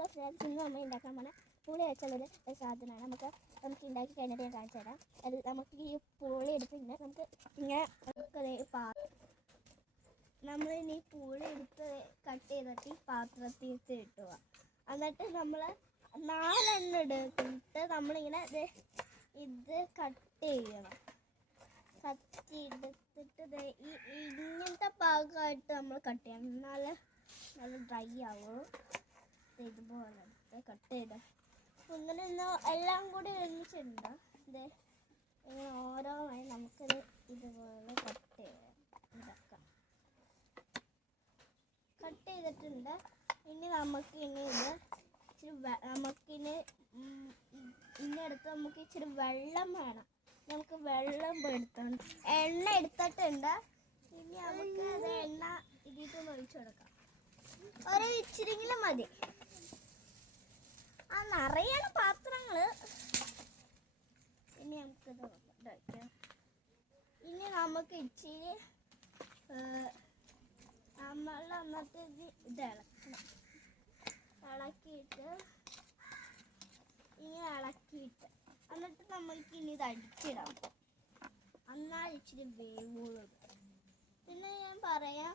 Hello friends, ഇന്ന് നമ്മൾ ഉണ്ടാക്കാൻ പോകുന്ന പുളി വെച്ചുള്ളൊരു സാധനമാണ്. നമുക്ക് ഉണ്ടാക്കി കഴിഞ്ഞിട്ട് ഞാൻ കാണിച്ചു തരാം. നമുക്ക് ഈ പുളി എടുത്ത് നമുക്ക് ഇങ്ങനെ നമ്മളിനി പുളി എടുത്ത് കട്ട് ചെയ്തിട്ട് ഈ പാത്രത്തിൽ ഇട്ടുക. എന്നിട്ട് നമ്മൾ 4 എണ്ണം എടുത്തിട്ട് നമ്മളിങ്ങനെ ഇത് കട്ട് ചെയ്യണം. കത്തി എടുത്തിട്ട് ഇങ്ങനത്തെ ഭാഗമായിട്ട് നമ്മൾ കട്ട് ചെയ്യണം. എന്നാലേ നല്ല ഡ്രൈ ആവുള്ളൂ. ഇതുപോലെ കട്ട് ചെയ്ത് ഇങ്ങനെ എല്ലാം കൂടി ഒരുമിച്ചിട്ടുണ്ട്. ഇത് ഇങ്ങനെ ഓരോന്നായി നമുക്കിത് ഇതുപോലെ കട്ട് ചെയ്താക്കാം. കട്ട് ചെയ്തിട്ടുണ്ട്. ഇനി നമുക്കിനി നമുക്ക് ഇച്ചിരി വെള്ളം വേണം. നമുക്ക് വെള്ളം എണ്ണ എടുത്തിട്ടുണ്ട്. ഇനി നമുക്ക് അത് എണ്ണ ഇതിട്ടൊന്ന് ഒഴിച്ചു കൊടുക്കാം. ഒരു ഇച്ചിരിങ്കിലും മതി. നിറയാണ് പാത്രങ്ങള്. ഇനി നമുക്ക് ഇച്ചിരി നമ്മൾ അന്നത്തെ ഇത് ഇളക്കണം. ഇളക്കിയിട്ട് എന്നിട്ട് നമ്മൾക്ക് ഇനി ഇത് അടിച്ചിടാം. എന്നാൽ ഇച്ചിരി വേവുള്ളൂ. പിന്നെ ഞാൻ പറയാം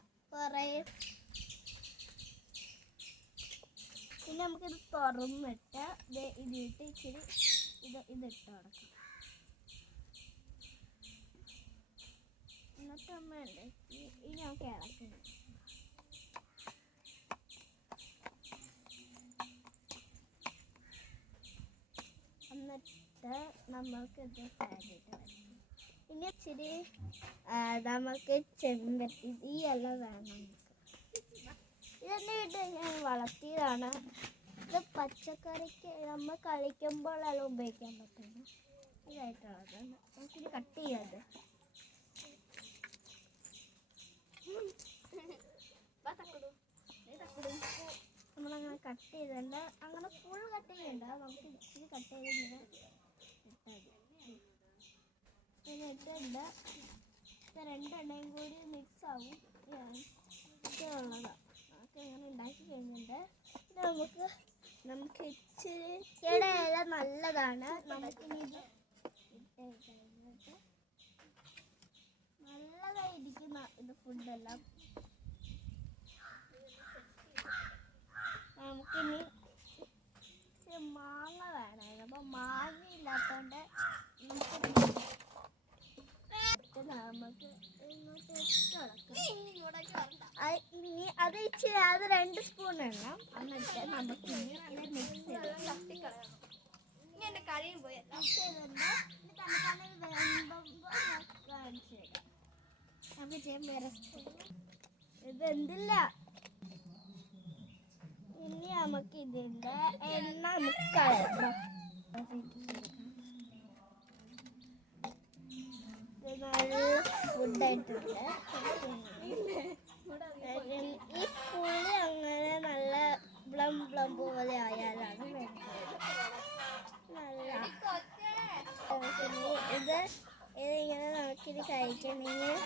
പിന്നെ നമുക്കിത് തുറന്നിട്ട് ഇതിട്ട് ഇച്ചിരി ഇതിട്ട് കൊടുക്കാം. എന്നിട്ട് അമ്മയുണ്ട് ഇനി നമുക്ക് ഇളക്കണം. എന്നിട്ട് നമുക്കിത് സൈഡിട്ട് വയ്ക്കാം. ഇനി ഇച്ചിരി നമുക്ക് ചെമ്പരത്തി ഈ ഇല വേണം. ഇതെന്നെ വീട്ടിൽ ഞാൻ വളർത്തിയതാണ്. ഇത് പച്ചക്കറിക്ക് നമ്മൾ കഴിക്കുമ്പോഴെല്ലാം ഉപയോഗിക്കാൻ പറ്റുന്നു. ഇതായിട്ടുള്ളത് നമുക്കിത് കട്ട് ചെയ്യാതെ നമ്മളങ്ങനെ കട്ട് ചെയ്തിട്ടുണ്ട്. അങ്ങനെ ഫുൾ കട്ട് ചെയ്യണ്ട. നമുക്ക് ഇച്ചിരി കട്ട് ചെയ്ത് ഇങ്ങനെ പിന്നെ ഇട്ടുണ്ട്. 2 എണ്ണയും കൂടി മിക്സ് ആവും. ഉള്ളതാണ്. അങ്ങനെ ഉണ്ടാക്കി കഴിഞ്ഞിട്ട് നമുക്ക് ഇച്ചിരി ഇല നല്ലതാണ്. നമുക്കിനി ഇത് കഴിഞ്ഞിട്ട് നല്ലതായിരിക്കും ഇത് ഫുഡെല്ലാം. നമുക്കിനി മാങ്ങ വേണമായിരുന്നു. അപ്പം മാങ്ങ ഇല്ലാത്തതുകൊണ്ട് നമുക്ക് ഇനി അത് ഇച്ചിരി 2 സ്പൂൺ എണ്ണം. എന്നിട്ട് നമുക്ക് മിക്സ് ഇതെന്തില്ല. ഇനി നമുക്ക് ഇതിൻ്റെ എണ്ണ മുക്കളയാം. നല്ല ഫുഡായിട്ടുണ്ട്. ഈ പുളി അങ്ങനെ നല്ല ബ്ലം പോലെ ആയാലാണ് നല്ല ഇതിങ്ങനെ നമുക്കിത് കഴിക്കണമെങ്കിൽ